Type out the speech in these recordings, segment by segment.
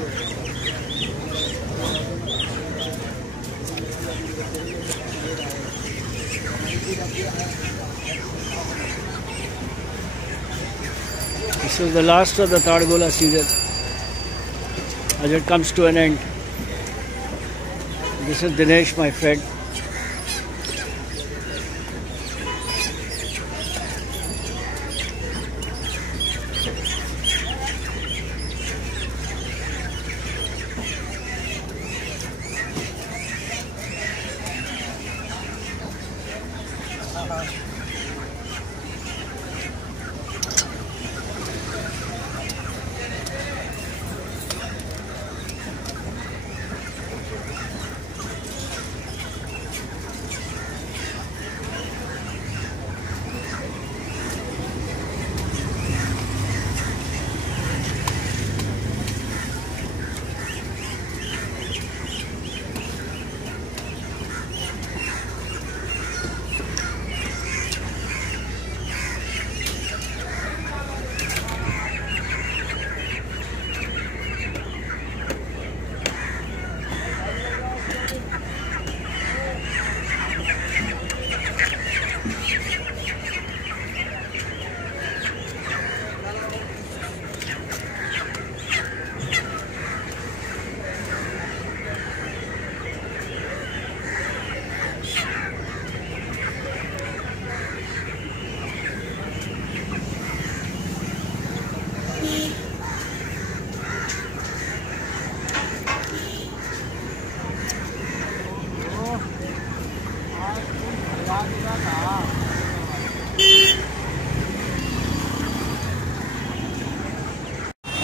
This is the last of the Tadgola season as it comes to an end. This is Dinesh, my friend.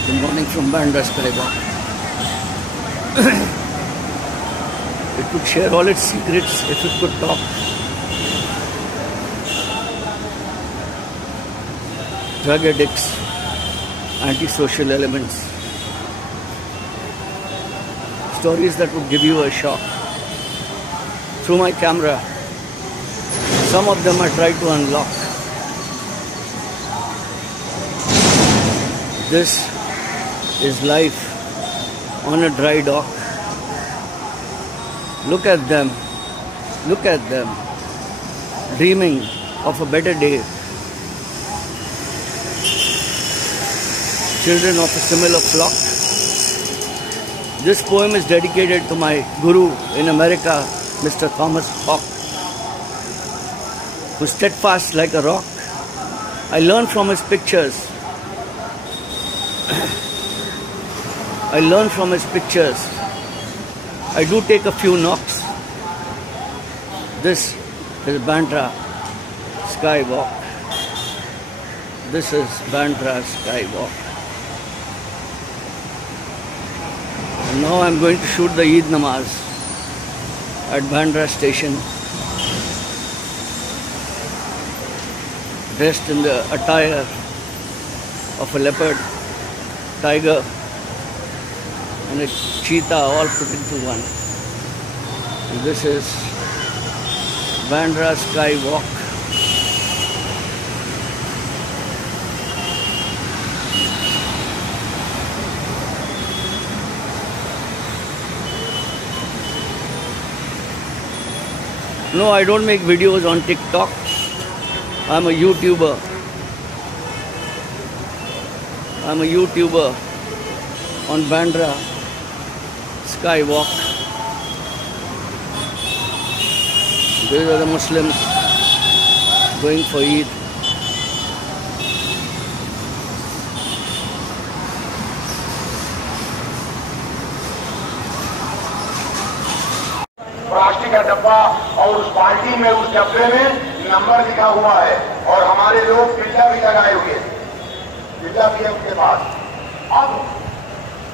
Good morning from Bandra, Sky. It could share all its secrets if it could talk. Drug addicts, antisocial elements, stories that would give you a shock. Through my camera, some of them I tried to unlock. This is life on a dry dock. Look at them, dreaming of a better day. Children of a similar flock. This poem is dedicated to my guru in America, Mr. Thomas Hawk, who's steadfast like a rock. I learn from his pictures. I learn from his pictures. I do take a few knocks. This is Bandra Skywalk. This is Bandra Skywalk. And now I'm going to shoot the Eid Namaz at Bandra station, dressed in the attire of a leopard, tiger and a cheetah, all put into one. And this is Bandra Skywalk. No, I don't make videos on TikTok. I'm a YouTuber. I'm a YouTuber on Bandra Skywalk. These are the Muslims going for Eid. Plastic का डब्बा और उस बाल्टी में, उस डब्बे में number लिखा हुआ है और हमारे लोग बिल्ला भी लगाए हुए, बिल्ला भी है उनके पास। अब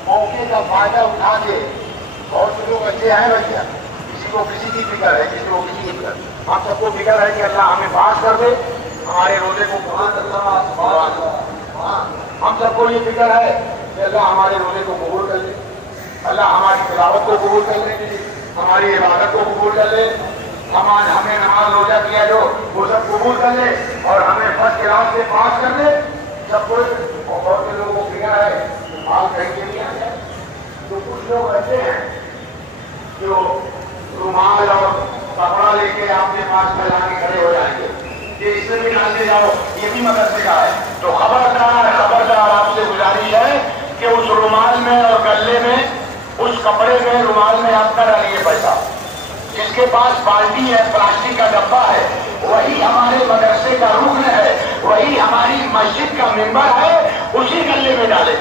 मौके का फायदा उठा के बहुत से लोग अच्छे हैं, बच्चे किसी को किसी की फिक्र है, किसी को किसी की फिक्र। हम सबको फिक्र है कि अल्लाह हमें पास कर दे, हमारे रोजे को कबूल कर दे। हम सबको ये फिक्र है कि अल्लाह हमारे रोजे को कबूल कर ले, अल्लाह हमारी तिलावत को कबूल कर ले, हमारी इबादत को कबूल कर ले, हमें नमाज रोजा किया जो वो सब कबूल कर ले और हमें फर्स्ट क्लास से पास कर ले। सब कुछ बहुत से लोगों को फिक्र है, माल कहीं के लिए आ जाए, लोग ऐसे हैं जो रुमाल और कपड़ा लेके आपके पास फैला के खड़े हो जाएंगे कि इससे भी डालते जाओ, ये भी मदरसे का है। तो खबरदार आपसे गुजारिश है कि उस रुमाल में और गले में, उस कपड़े में, रुमाल में आप न डालिए पैसा। जिसके पास बाल्टी है, प्लास्टिक का डब्बा है, वही हमारे मदरसे का रुकन है, वही हमारी मस्जिद का मेंबर है, उसी गले में डाले।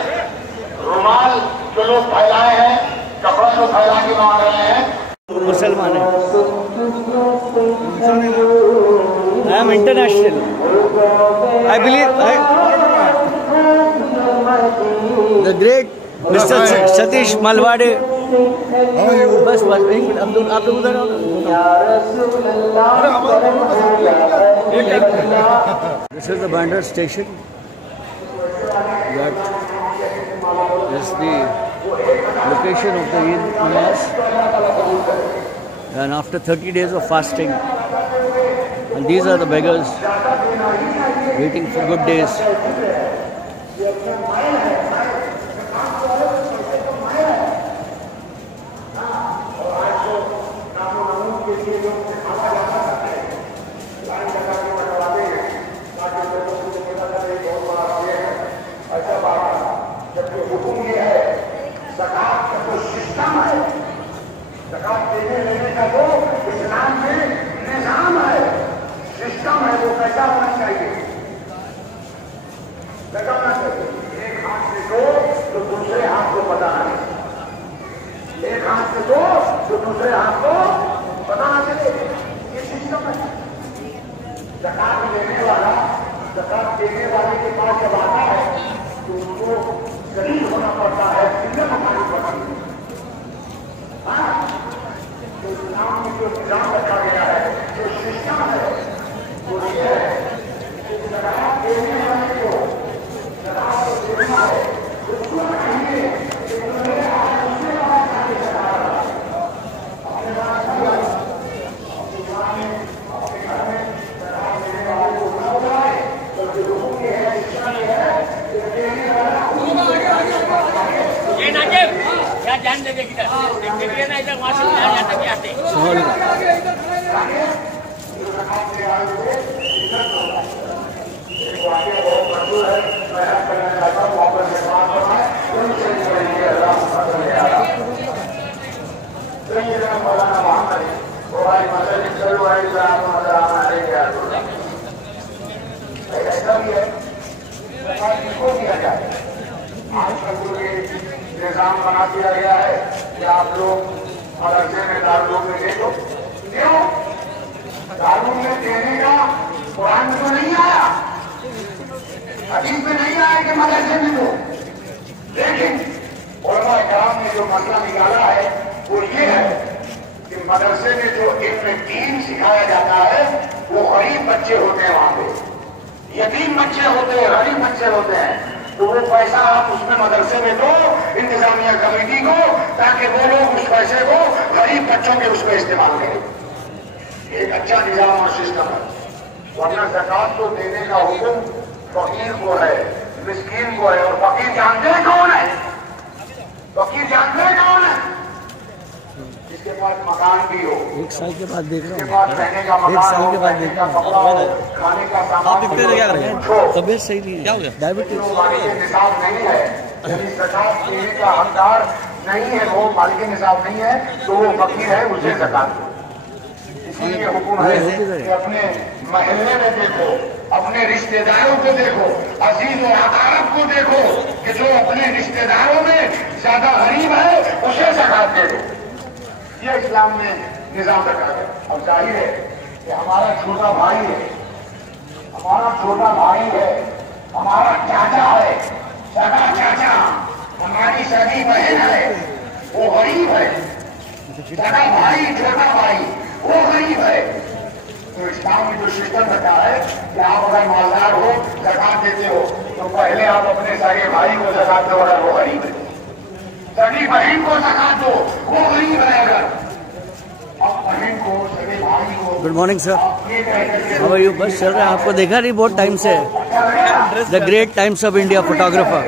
रुमाल जो लोग फैलाए हैं, कपड़ा जो फैला के मांग रहे हैं, मुसलमान है। I am international, I believe the great mister Satish Malwade. बस एक मिनट, आप लोग उधर आओ। This is the Bandra station. That is the location of the Eid Namaz. And after 30 days of fasting, and these are the beggars waiting for good days. दूसरे हाथ को पता ना चले, ये सिस्टम है। ज़कात देने वाला, ज़कात देने वाले के पास जब आता है तो उनको गरीब होना पड़ता है, जिंदा कमानी पड़ती है। तो इस्लाम में जो निजाम रखा गया है, जो सिस्टम है, वो ये है कि ज़कात देने वाले को ज़कात देना है, उसको चाहिए कि उन्होंने उसके बाद खाने ज़कात जान दे किधर देखिए ना, इधर वहां से जाते भी आते ऐसा भी है किसको दिया जाए। आजकल निजाम बना दिया गया है कि आप लोग मदरसे में दारू में दे दो। क्यों? दारू में देने का कुरान में तो नहीं आया, हदीस में नहीं आया कि मदरसे में दो। लेकिन उलमा किराम ने जो मसला निकाला है वो ये है कि मदरसे में जो इल्म दीन सिखाया जाता है वो गरीब बच्चे होते हैं, वहां पे यतीम बच्चे होते हैं, गरीब बच्चे होते हैं। तो वो पैसा आप उसमें मदरसे में दो इंतजामिया कमेटी को, ताकि वो लोग उस पैसे को गरीब बच्चों के उसमें इस्तेमाल करें। एक अच्छा निजाम और सिस्टम है। वरना ज़कात तो देने का हुक्म फकीर को है, मिस्कीन को है। और फकीर जानते हैं कौन है? फकीर जानते हैं कौन है? जिसके पास मकान भी हो, एक साल के बाद देख रहा हूँ, रहने का मकान, एक साल के बाद देख रहा हूँ, खाने का सामान, तबियत सही नहीं है, क्या हो गया? डायबिटीज निसाब नहीं है, यदि ज़कात देने का हकदार नहीं है, वो मालिक निसाब नहीं है, तो वो फकीर है, उसे ज़कात दो। इसीलिए हुक्म है कि अपने महल्ले में देखो, अपने रिश्तेदारों को देखो, अजीज और अकारब को देखो कि जो अपने रिश्तेदारों में ज्यादा गरीब है उसे ज़कात दे दो। ये इस्लाम में निजाम रखा है। और जाहिर है कि हमारा छोटा भाई है, हमारा छोटा भाई है, हमारा चाचा है, सगा चाचा, हमारी सगी बहन है, वो गरीब है। सगा भाई, छोटा भाई, वो गरीब है। तो इस्लाम में जो सिस्टम रखा है कि आप अगर मालदार हो, ज़कात देते हो, तो पहले आप अपने सगे भाई को ज़कात दो अगर वो गरीब है, सगी बहन को ज़कात दो वो गरीब है। अगर अब बहन को, सगे भाई को। Good morning sir, how are you? बस चल रहा है, आपको देखा नहीं बहुत टाइम से। The great times of India photographer.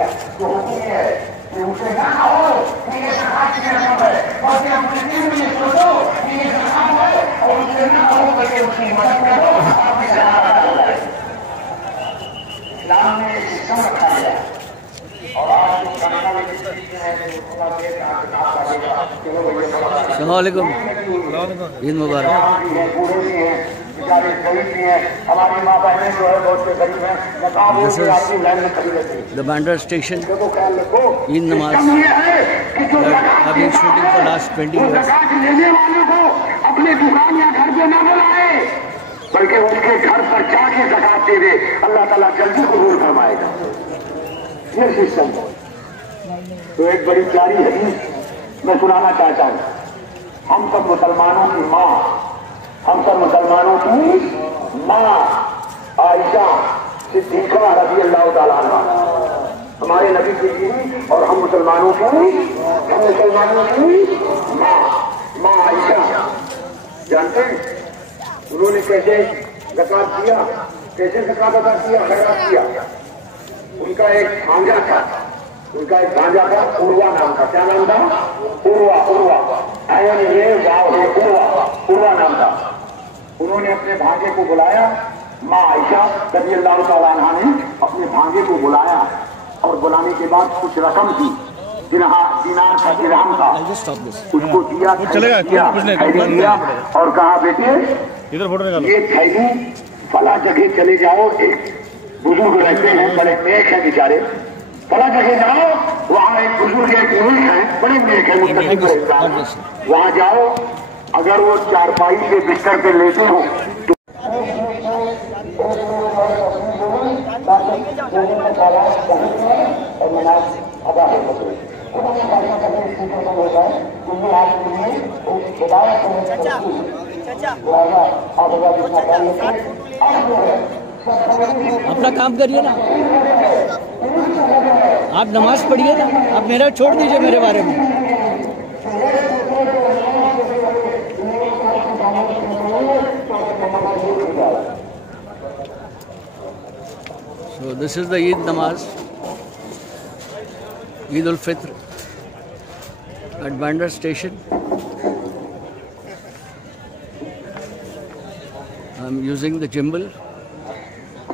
करके उसकी मदद करो, आपकी सहायता हो जाए। इस्लाम ने एक सिस्टम रखा है और आज जो करना भी अस्सलामुअलैकुम, ईद मुबारक। बूढ़े भी हैं, बेचारे गरीब भी हैं, हमारी माँ बहनें जो है बहुत से गरीब हैं, This is the Bandra station, Eid Namaz, that I've been shooting for last 20 years. लेने वालों को अपने दुकान या घर पे न बुलाए, बल्कि उनके घर पर जाके ज़कात दे दे, अल्लाह ताला जल्दी कबूल फरमाएगा। ये सिस्टम है। तो एक बड़ी प्यारी हदीस मैं सुनाना चाहता हूँ। हम सब मुसलमानों की माँ, हम सब मुसलमानों की माँ आयशा सिद्दीक़ा रज़ी अल्लाह ताला अन्हा हमारे नबी की बीवी और हम मुसलमानों की माँ आयशा जानते हैं उन्होंने कैसे ज़कात दिया, कैसे ज़कात अदा किया, खैरात किया। उनका एक भांजा था, उर्वा नाम था। क्या नाम था? उर्वा नाम था। उन्होंने अपने भांजे को बुलाया, माँ आयशा रज़ी अल्लाह ताला अन्हा ने अपने भांजे को बुलाया और बुलाने के बाद कुछ रकम थी, दिनार का, दिरहम का, उसको दिया, दिया और कहा बेटे इधर फोटो निकालो, ये थैली फला जगह चले जाओ, एक बुजुर्ग रहते हैं, बड़े नेक हैं बेचारे, फला जगह जाओ, वहाँ एक बुजुर्ग एक नेक है, बड़े नेक है, वहाँ जाओ, अगर वो चारपाई से बिस्तर पे लेते हो तो अपना काम करिए ना, आप नमाज पढ़िए ना, आप मेरा छोड़ दीजिए मेरे बारे में। So this is the Eid Namaz, Eid ul-Fitr at Bandra station. I'm using the gimbal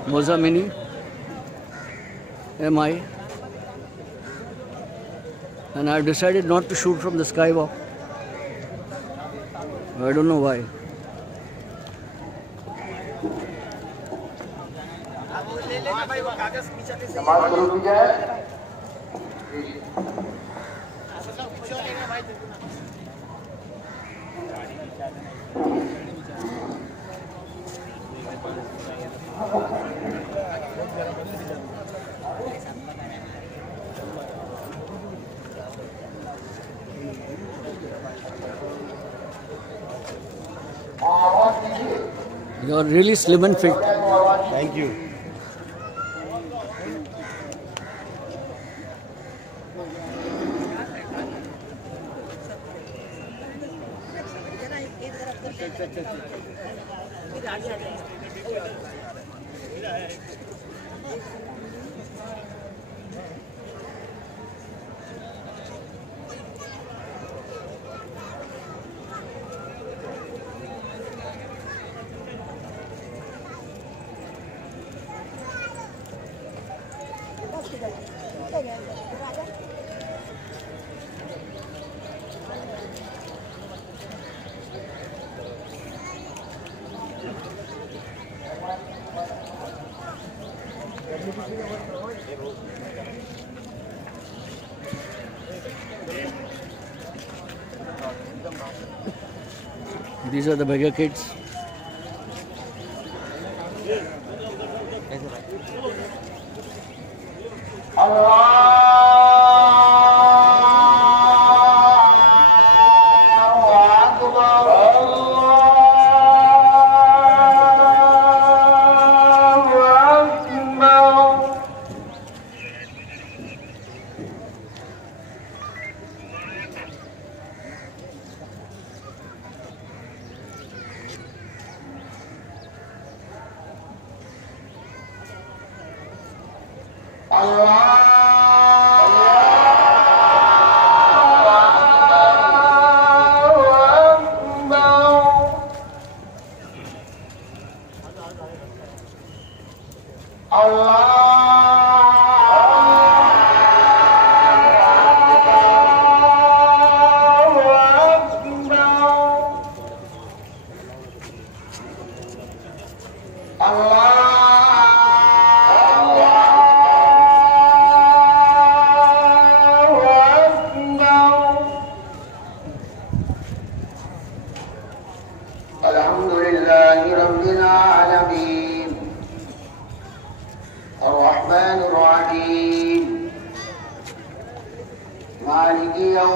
Moza Mini MI, and I've decided not to shoot from the skywalk. I don't know why. नमाज शुरू की जाए। You're really slim and fit. Thank you. These are the beggar kids.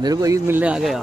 मेरे को ईद मिलने आ गया.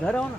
घर आओ ना.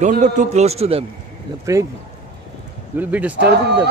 Don't go too close to them. They're praying. You will be disturbing them.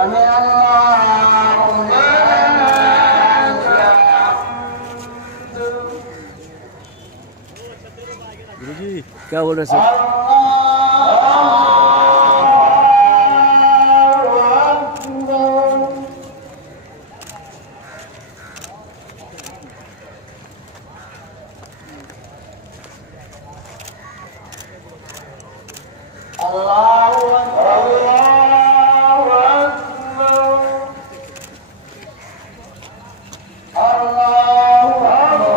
समी अल्लाहु लिमन गुरुजी क्या बोल रहे sir? Allahu Akbar, Allahu Akbar, Allahu Akbar. Allahu Akbar.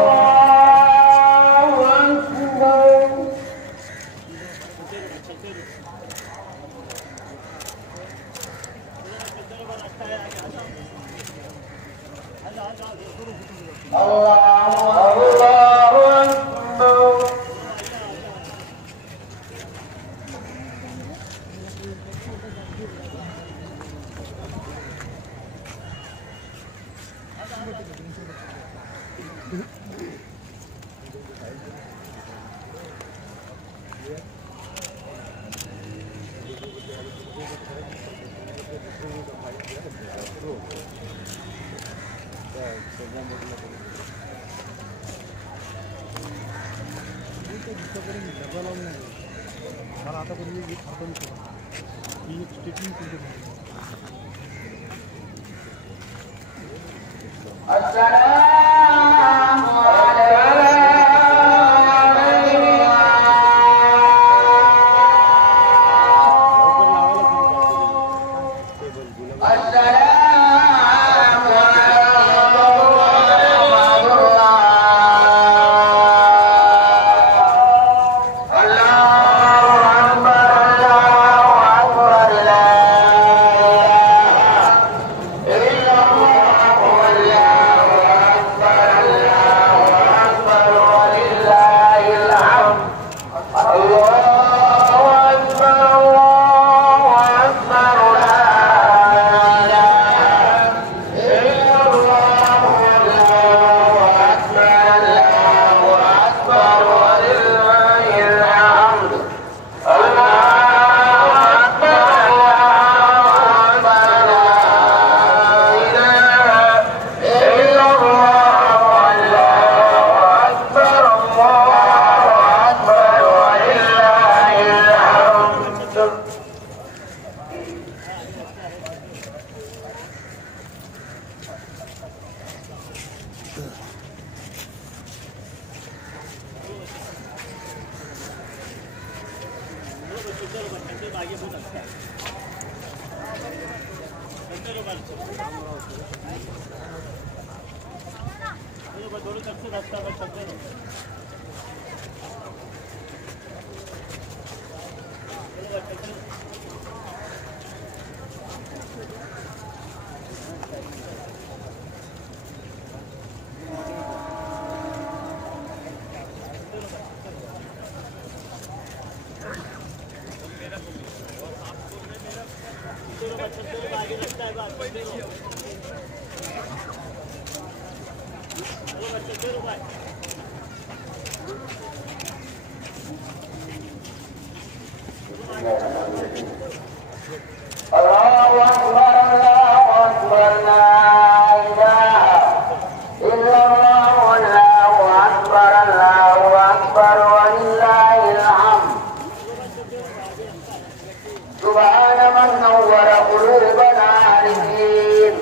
Assalamu Allahu Akbar, Allahu Akbar, la ilaha illallah, Allahu Akbar, Allahu Akbar, walillahil hamd. Subhana man nawwara qulubana al-din.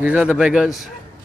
These are the beggars.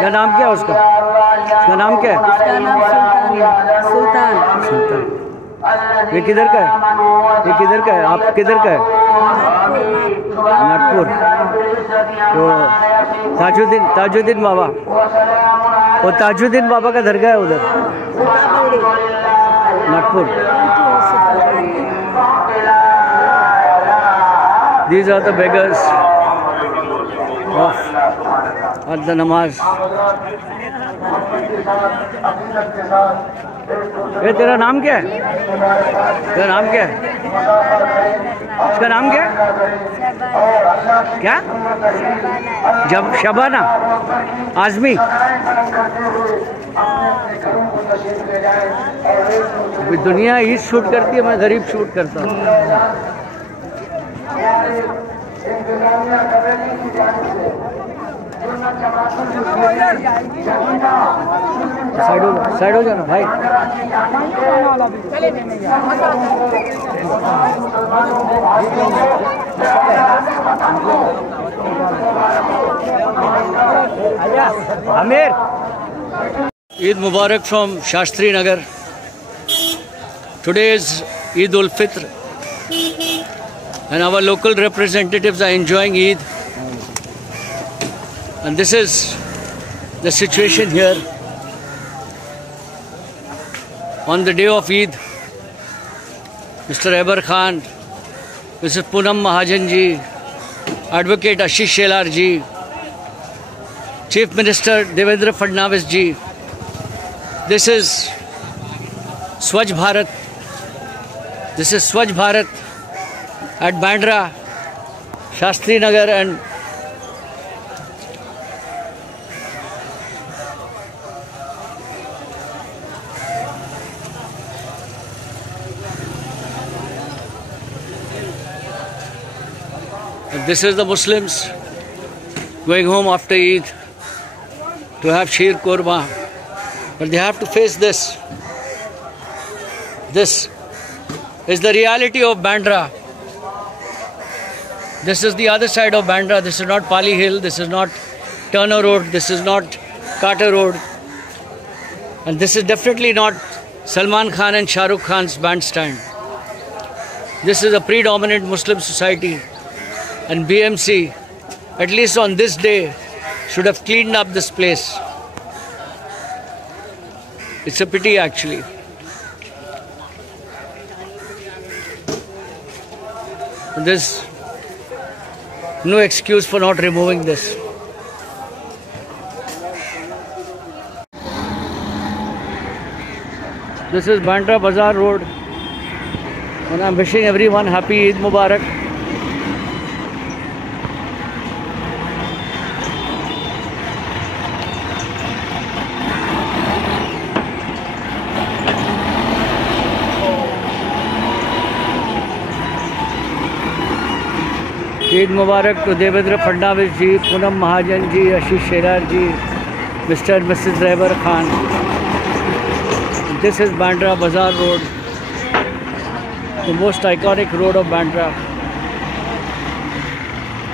क्या नाम क्या है उसका? उसका नाम क्या है? उसका नाम सुल्तान। सुल्तान। ये किधर का है? ये किधर का है? आप किधर का है? नागपुर। तो ताजुद्दीन बाबा, वो ताजुद्दीन बाबा का दरगाह है उधर Nagpur. These are the beggars of at the namaz. ये तेरा नाम क्या है? तेरा नाम क्या है? इसका नाम क्या है? क्या? जब शबाना आजमी। अभी दुनिया ईद शूट करती है, मैं गरीब शूट करता हूँ। साइड हो जाना भाई। आमिर, ईद मुबारक from Shastri Nagar. Today is Eid ul Fitr and our local representatives are enjoying Eid, and this is the situation here on the day of Eid. Mr. Eber Khan, Mrs. Poonam Mahajan ji, Advocate Ashish Shelar ji, Chief Minister Devendra Fadnavis ji. This is Swachh Bharat. This is Swachh Bharat at Bandra, Shastri Nagar, and this is the Muslims going home after Eid to have Sheer Korma, but they have to face this. This is the reality of Bandra. This is the other side of Bandra. This is not Pali Hill. This is not Turner Road. This is not Carter Road. And this is definitely not Salman Khan and Shah Rukh Khan's bandstand. This is a predominant Muslim society. And BMC, at least on this day, should have cleaned up this place. It's a pity actually. There's no excuse for not removing this. This is Bandra Bazaar Road, and I'm wishing everyone happy Eid Mubarak. Eid Mubarak to Devendra Fadnavis ji, Poonam Mahajan ji, Ashish Shelar ji, Mr. and Mrs. Eber Khan. This is Bandra Bazaar Road, the most iconic road of Bandra,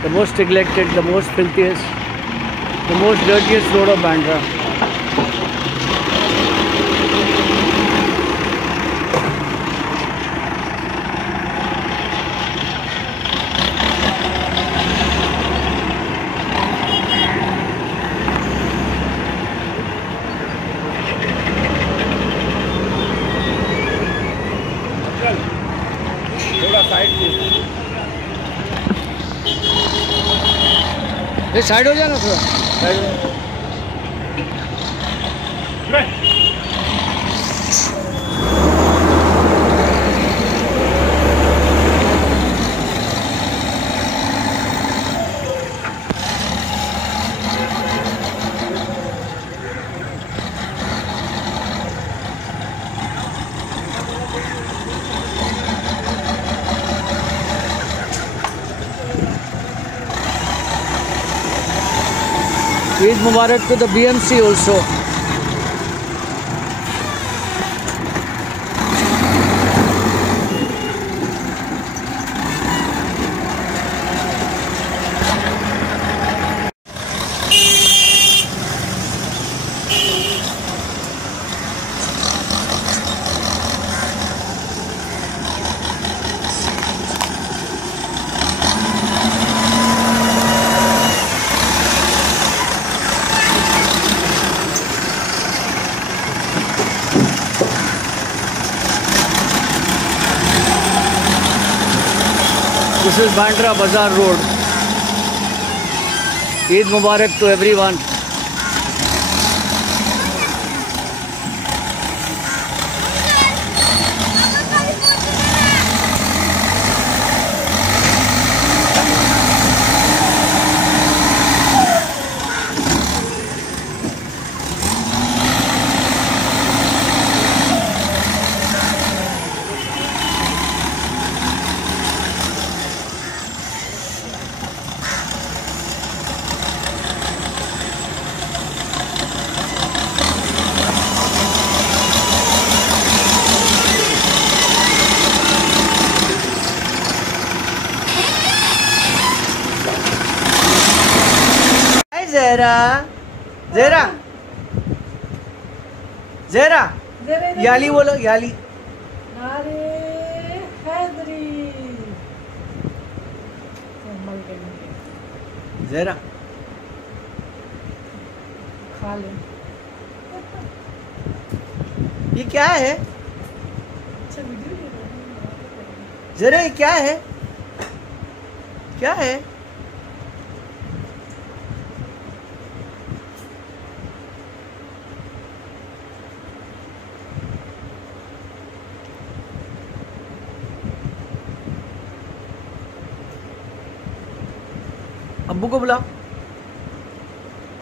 the most neglected, the most filthiest, the most dirtiest road of Bandra. ये side हो जाना थोड़ा, side हो। Eid Mubarak to the BMC also. This is Bandra Bazaar Road. Eid Mubarak to everyone. ज़ेरा ज़ेरा याली बोलो, याली। अरे हैदरी ज़ेरा खा ले। ये क्या है? अच्छा वीडियो ले रहा हूँ। ज़ेरा ये क्या है? क्या है? अब्बू को बुलाओ,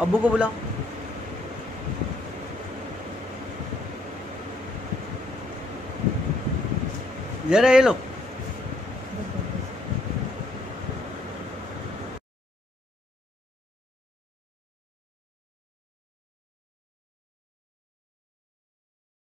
अब्बू को बुलाओ। जरा ये लो।